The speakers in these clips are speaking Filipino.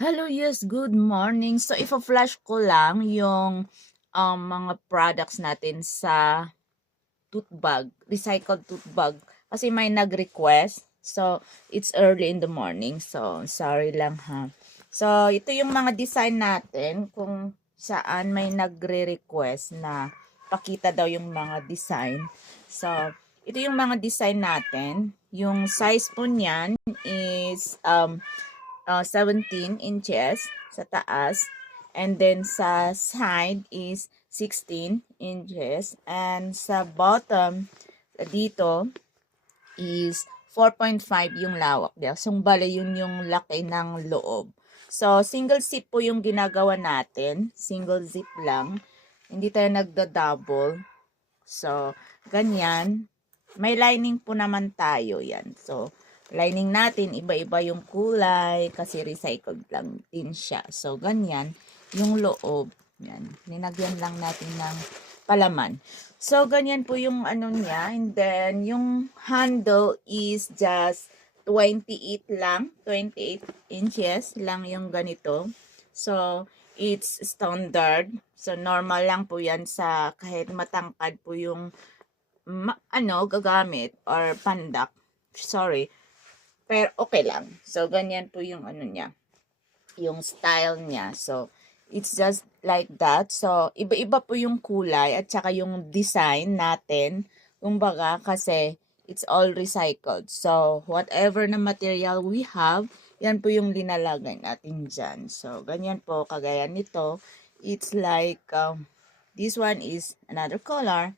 Hello, yes, good morning. So, ifo-flash ko lang yung mga products natin sa tote bag, recycled tote bag. Kasi may nag-request. So, it's early in the morning. So, sorry lang ha. So, ito yung mga design natin kung saan may nagre-request na pakita daw yung mga design. So, ito yung mga design natin. Yung size po niyan is 17 inches sa taas. And then sa side is 16 inches. And sa bottom, dito is 4.5 yung lawak niya. So, bale yun yung laki ng loob. So, single zip po yung ginagawa natin. Single zip lang. Hindi tayo nagda-double. So, ganyan. May lining po naman tayo yan. So, lining natin, iba-iba yung kulay kasi recycled lang din siya. So, ganyan. Yung loob, yan. Ninagyan lang natin ng palaman. So, ganyan po yung ano niya. And then, yung handle is just 28 lang. 28 inches lang yung ganito. So, it's standard. So, normal lang po yan sa kahit matangkad po yung gagamit or pandak. Sorry. Pero okay lang. So, ganyan po yung ano niya. Yung style niya. So, it's just like that. So, iba-iba po yung kulay at saka yung design natin. Kumbaga, kasi it's all recycled. So, whatever na material we have, yan po yung linalagay natin dyan. So, ganyan po, kagaya nito. It's like, this one is another color.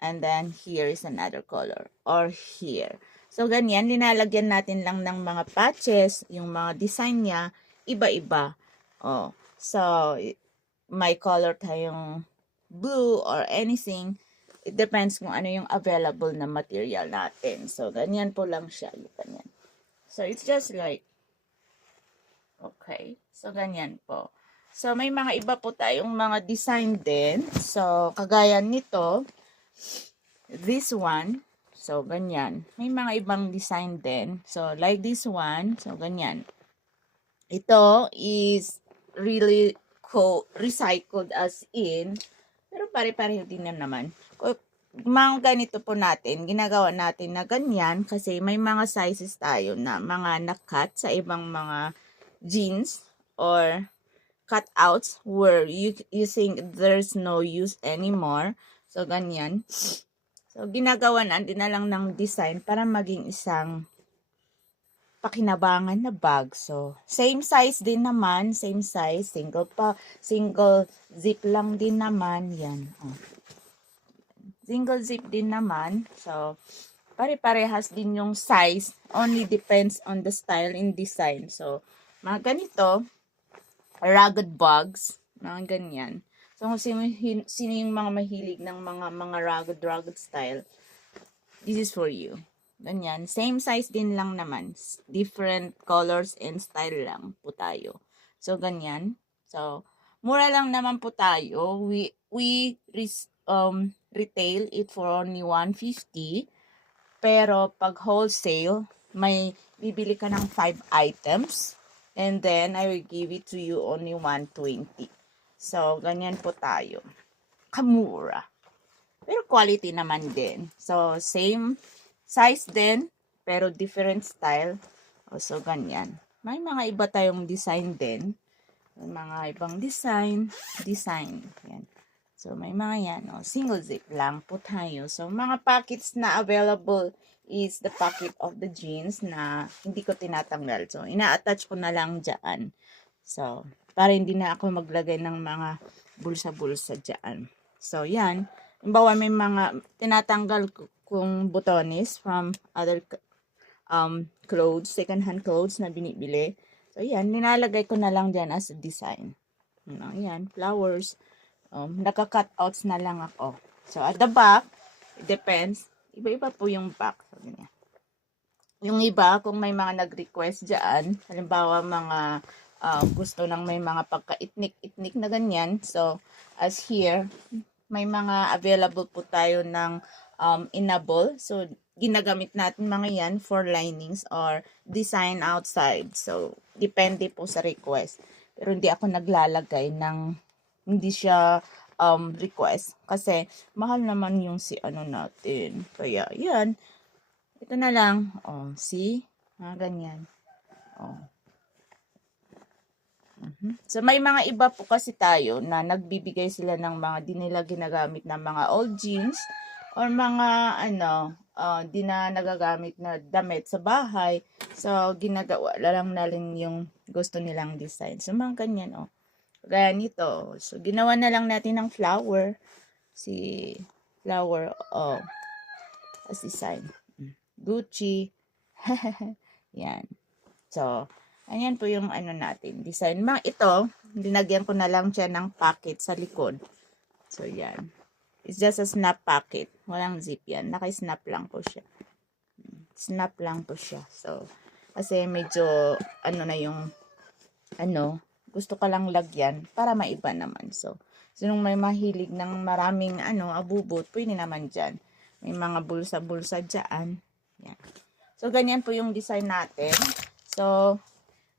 And then, here is another color. Or here. So, ganyan. Linalagyan natin lang ng mga patches. Yung mga design niya, iba-iba. Oh. So, may color tayong blue or anything. It depends kung ano yung available na material natin. So, ganyan po lang siya. Ganyan. So, it's just like, okay. So, ganyan po. So, may mga iba po tayong mga design din. So, kagaya nito, this one, so ganyan. May mga ibang design din. So like this one, so ganyan. Ito is really recycled as in, pero pare-pareho din na naman. Mga ganito po natin, ginagawa natin na ganyan kasi may mga sizes tayo na mga nakat sa ibang mga jeans or cutouts where you think there's no use anymore. So, ganyan. So, ginagawa din na lang ng design para maging isang pakinabangan na bag. So, same size din naman. Same size. Single zip lang din naman. Yan. Oh. Single zip din naman. So, pare-parehas din yung size. Only depends on the style and design. So, mga ganito, rugged bags. Mga ganyan. So, kung sino yung mga mahilig ng mga rugged style, this is for you. Ganyan. Same size din lang naman. Different colors and style lang po tayo. So, ganyan. So, mura lang naman po tayo. We retail it for only 150. Pero, pag wholesale, may bibili ka ng 5 items. And then, I will give it to you only 120. So, ganyan po tayo. Kamura. Pero quality naman din. So, same size din, pero different style. So, ganyan. May mga iba tayong design din. May mga ibang design. Yan. So, may mga yan. Single zip lang po tayo. So, mga pockets na available is the pocket of the jeans na hindi ko tinatanggal. So, ina-attach ko na lang dyan. So, para hindi na ako maglagay ng mga bulsa-bulsa dyan. So, yan. Halimbawa, may mga tinatanggal kong butones from other clothes, second-hand clothes na binibili. So, yan. Nilalagay ko na lang dyan as a design. Yan. Flowers. Naka-cutouts na lang ako. So, at the back, it depends. Iba-iba po yung back. So, ganyan. Yung iba, kung may mga nag-request dyan, halimbawa mga gusto ng may mga pagka-itnik-itnik na ganyan. So, as here, may mga available po tayo ng inable. So, ginagamit natin mga yan for linings or design outside. So, depende po sa request. Pero hindi ako naglalagay ng hindi siya request kasi mahal naman yung si ano natin. Kaya yan. Ito na lang. Oh, see? Ganyan. Oh. So, may mga iba po kasi tayo na nagbibigay sila ng mga di nila ginagamit na mga old jeans or mga di na nagagamit na damit sa bahay. So, ginagawa lang natin yung gusto nilang design. So, mga ganyan, oh. Kaya nito. So, ginawa na lang natin ng flower. Si flower, oh. As design. Gucci. Yan. So, ayan po yung ano natin, design. Ito, dinagyan ko na lang siya ng pocket sa likod. So, yan. It's just a snap pocket. Walang zip yan. Naka-snap lang po siya. Snap lang po siya. So, kasi medyo, na yung, gusto ko lang lagyan para maiba naman. So nung may mahilig ng maraming, abubot, pwede naman dyan. May mga bulsa-bulsa dyan. Yan. So, ganyan po yung design natin. So,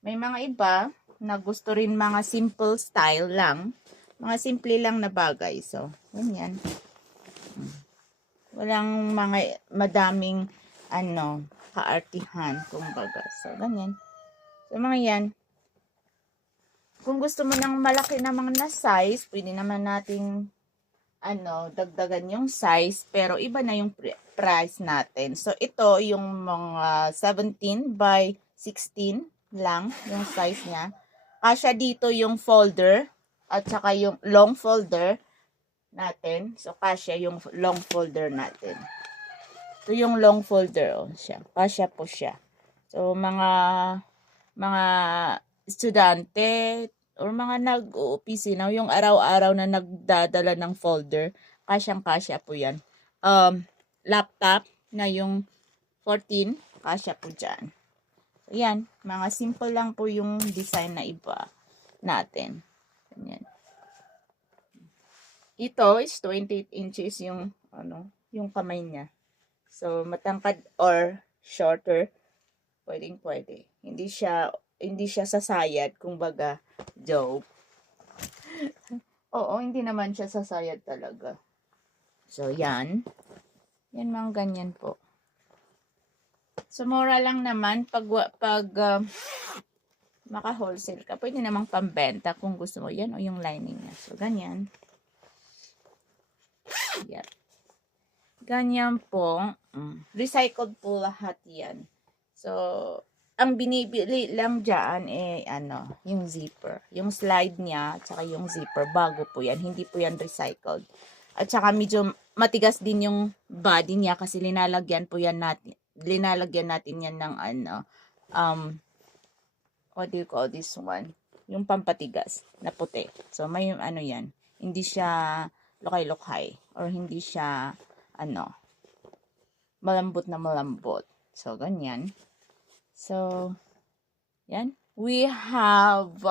may mga iba na gusto rin mga simple style lang. Mga simple lang na bagay. So, ganyan. Walang mga madaming, kaartihan, kumbaga. So, ganyan. So, mga yan. Kung gusto mo ng malaki na mga na size, pwede naman nating, dagdagan yung size. Pero, iba na yung price natin. So, ito yung mga 17 by 16 lang yung size niya. Kasya dito yung folder at saka yung long folder natin. So, kasya yung long folder natin. Ito yung long folder, oh, siya. Kasya po siya. So, mga estudyante or mga nag-opisina, yung araw-araw na nagdadala ng folder, kasyang-kasya po yan. Laptop na yung 14, kasya po dyan. Ayan, mga simple lang po yung design na iba natin. Ayan. Ito is 28 inches yung, yung kamay niya. So, matangkad or shorter, pwede. Hindi siya sasayad, kumbaga, joke. Oo, hindi naman siya sasayad talaga. So, yan. Yan, mga ganyan po. So, mura lang naman pag maka-wholesale ka. Pwede namang pambenta kung gusto mo. Yan o yung lining niya. So, ganyan. Yan. Ganyan po. Recycled po lahat yan. So, ang binibili lang dyan yung zipper. Yung slide niya, at saka yung zipper, bago po yan. Hindi po yan recycled. At saka medyo matigas din yung body niya kasi linalagyan natin yan ng what do you call this one? Yung pampatigas na puti. So, may yan. Hindi siya lokay-lokay or hindi siya malambot na malambot. So, ganyan. So, yan. We have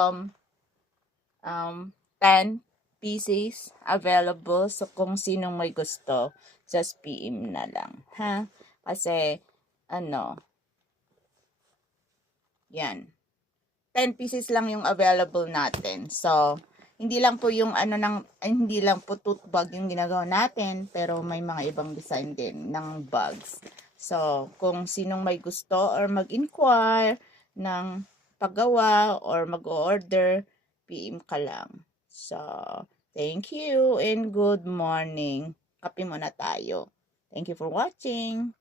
10 pieces available. So, kung sinong may gusto, just PM na lang. Ha? Kasi, yan. 10 pieces lang yung available natin. So, hindi lang po yung hindi lang po tote bag yung ginagawa natin, pero may mga ibang design din ng bags. So, kung sinong may gusto or mag-inquire ng paggawa or mag-order, PM ka lang. So, thank you and good morning. Kape muna tayo. Thank you for watching.